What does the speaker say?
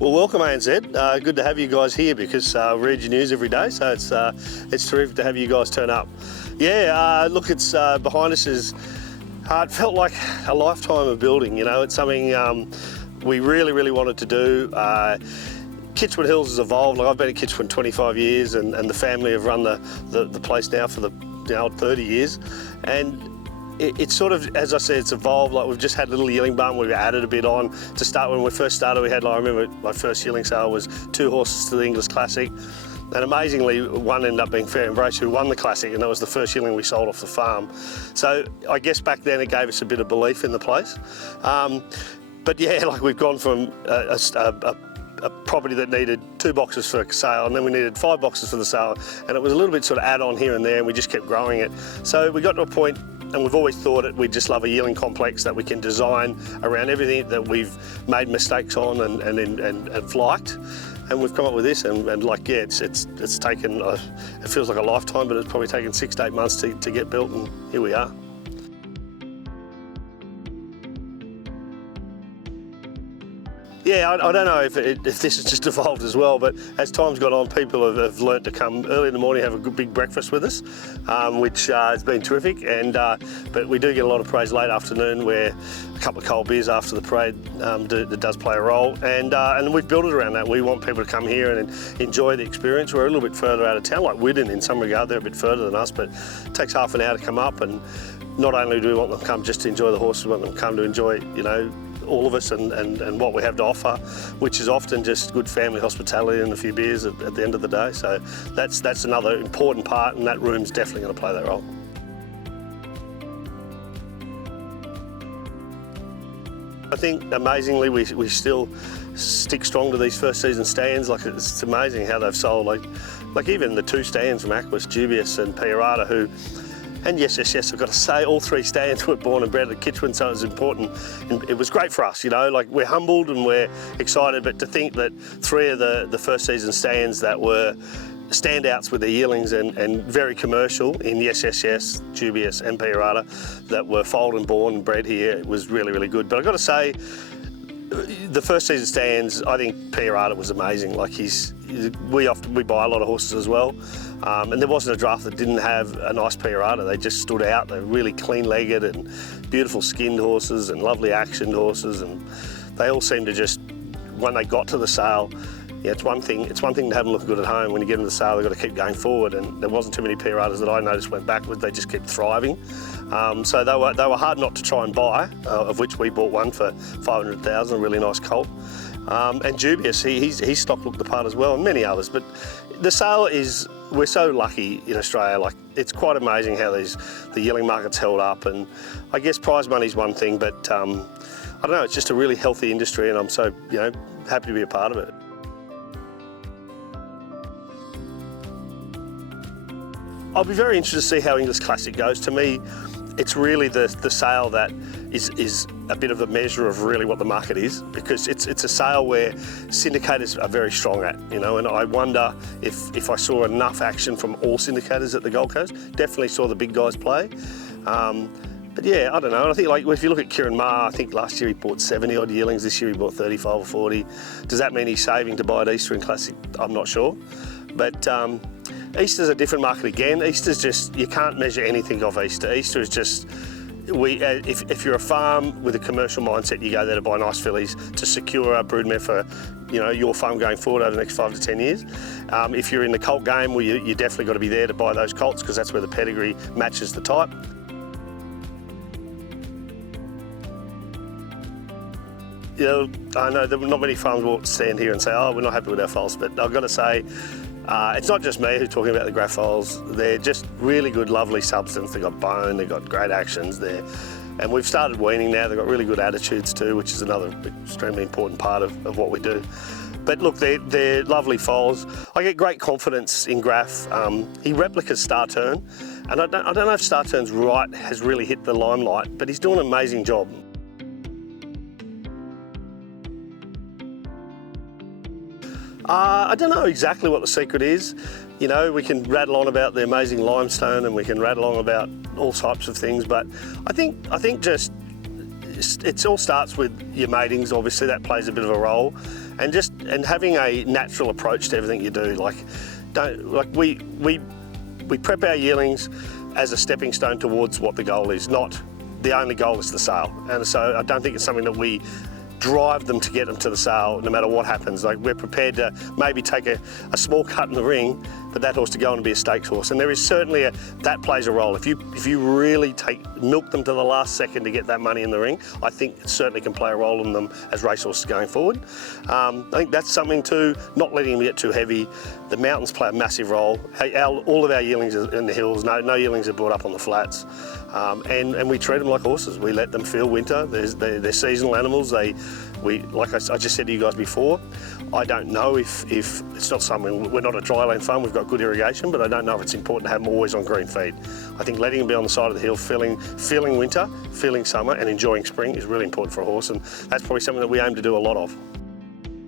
Well, welcome ANZ. Good to have you guys here because I read your news every day, so it's terrific to have you guys turn up. Yeah, look, it's behind us is. It felt like a lifetime of building. You know, it's something we really wanted to do. Kitchwin Hills has evolved. Like, I've been at Kitchwin 25 years, and the family have run the place now for the 30 years, and it's sort of, as I said, it's evolved. Like, we've just had a little yearling barn. We've added a bit on to start. When we first started, we had, like, I remember my first yearling sale was 2 horses to the English Classic. And amazingly, one ended up being Fair Embrace, who won the Classic, and that was the first yearling we sold off the farm. So I guess back then it gave us a bit of belief in the place. But yeah, like, we've gone from a property that needed 2 boxes for sale, and then we needed 5 boxes for the sale, and it was a little bit sort of add on here and there, and we just kept growing it. So we got to a point, and we've always thought it, we just love a yearling complex that we can design around everything that we've made mistakes on and liked. And we've come up with this, and like, yeah, it's taken, it feels like a lifetime, but it's probably taken 6 to 8 months to get built, and here we are. Yeah, I don't know if this has just evolved as well, but as time's gone on, people have learnt to come early in the morning, have a good big breakfast with us, which has been terrific. And but we do get a lot of praise late afternoon, where a couple of cold beers after the parade does play a role. And we've built it around that. We want people to come here and enjoy the experience. We're a little bit further out of town, like Widden in some regard. They're a bit further than us, but it takes half an hour to come up. And not only do we want them to come just to enjoy the horses, we want them to come to enjoy, you know, all of us and what we have to offer, which is often just good family hospitality and a few beers at the end of the day. So that's another important part, and that room's definitely going to play that role. I think amazingly we still stick strong to these first season stands. Like, it's amazing how they've sold. Like even the 2 stands from Aquis, Dubious and Piarata, who. And yes, I've got to say, all 3 stands were born and bred at Kitchwin, so it was important. And it was great for us, you know, like, we're humbled and we're excited, but to think that 3 of the first season stands that were standouts with the yearlings and very commercial in Yes, Dubious and Piarata, that were foaled and born and bred here, was really good. But I've got to say, the first season stands, I think Piarata was amazing. Like, we buy a lot of horses as well, and there wasn't a draft that didn't have a nice Piarata. They just stood out. They're really clean-legged and beautiful skinned horses and lovely actioned horses, and they all seemed to just, when they got to the sale, yeah, it's one thing to have them look good at home. When you get them to the sale, they've got to keep going forward, and there wasn't too many Piaratas that I noticed went backwards. They just kept thriving. So they were hard not to try and buy, of which we bought one for 500,000, a really nice colt. And Dubious, his stock looked the part as well, and many others. But the sale is, we're so lucky in Australia. Like, it's quite amazing how the yearling market's held up, and I guess prize money's one thing, but I don't know, it's just a really healthy industry, and I'm so, you know, happy to be a part of it. I'll be very interested to see how English Classic goes. To me, it's really the sale that is a bit of a measure of really what the market is, because it's a sale where syndicators are very strong at, you know, and I wonder if I saw enough action from all syndicators at the Gold Coast. Definitely saw the big guys play. But yeah, I don't know. And I think, like, if you look at Kieran Maher, I think last year he bought 70 odd yearlings. This year he bought 35 or 40. Does that mean he's saving to buy at Easter in Classic? I'm not sure. But Easter's a different market again. Easter's just, you can't measure anything off Easter. Easter is just, if you're a farm with a commercial mindset, you go there to buy nice fillies to secure a broodmare for, you know, your farm going forward over the next 5 to 10 years. If you're in the colt game, well, you definitely got to be there to buy those colts, because that's where the pedigree matches the type. You know, I know that not many farms will stand here and say, oh, we're not happy with our foals, but I've got to say, it's not just me who's talking about the graph foals. They're just really good, lovely substance. They've got bone, they've got great actions there. And we've started weaning now. They've got really good attitudes too, which is another extremely important part of what we do. But look, they're lovely foals. I get great confidence in Graf. He replicas Star Turn, and I don't know if Star Turn's has really hit the limelight, but he's doing an amazing job. I don't know exactly what the secret is. You know, we can rattle on about the amazing limestone, and we can rattle on about all types of things, but I think just it all starts with your matings. Obviously that plays a bit of a role, and having a natural approach to everything you do. We prep our yearlings as a stepping stone towards what the goal is, not the only goal is the sale. And so I don't think it's something that we drive them to get them to the sale no matter what happens. Like, we're prepared to maybe take a small cut in the ring, but that horse to go on and be a stakes horse. And there is certainly that plays a role. If you really milk them to the last second to get that money in the ring, I think it certainly can play a role in them as racehorses going forward. I think that's something too, not letting them get too heavy. The mountains play a massive role. All of our yearlings are in the hills. No yearlings are brought up on the flats. And we treat them like horses. We let them feel winter. They're seasonal animals. Like I just said to you guys before, I don't know if it's not something, we're not a dryland farm, we've got good irrigation, but I don't know if it's important to have them always on green feed. I think letting them be on the side of the hill, feeling winter, feeling summer and enjoying spring is really important for a horse, and that's probably something that we aim to do a lot of.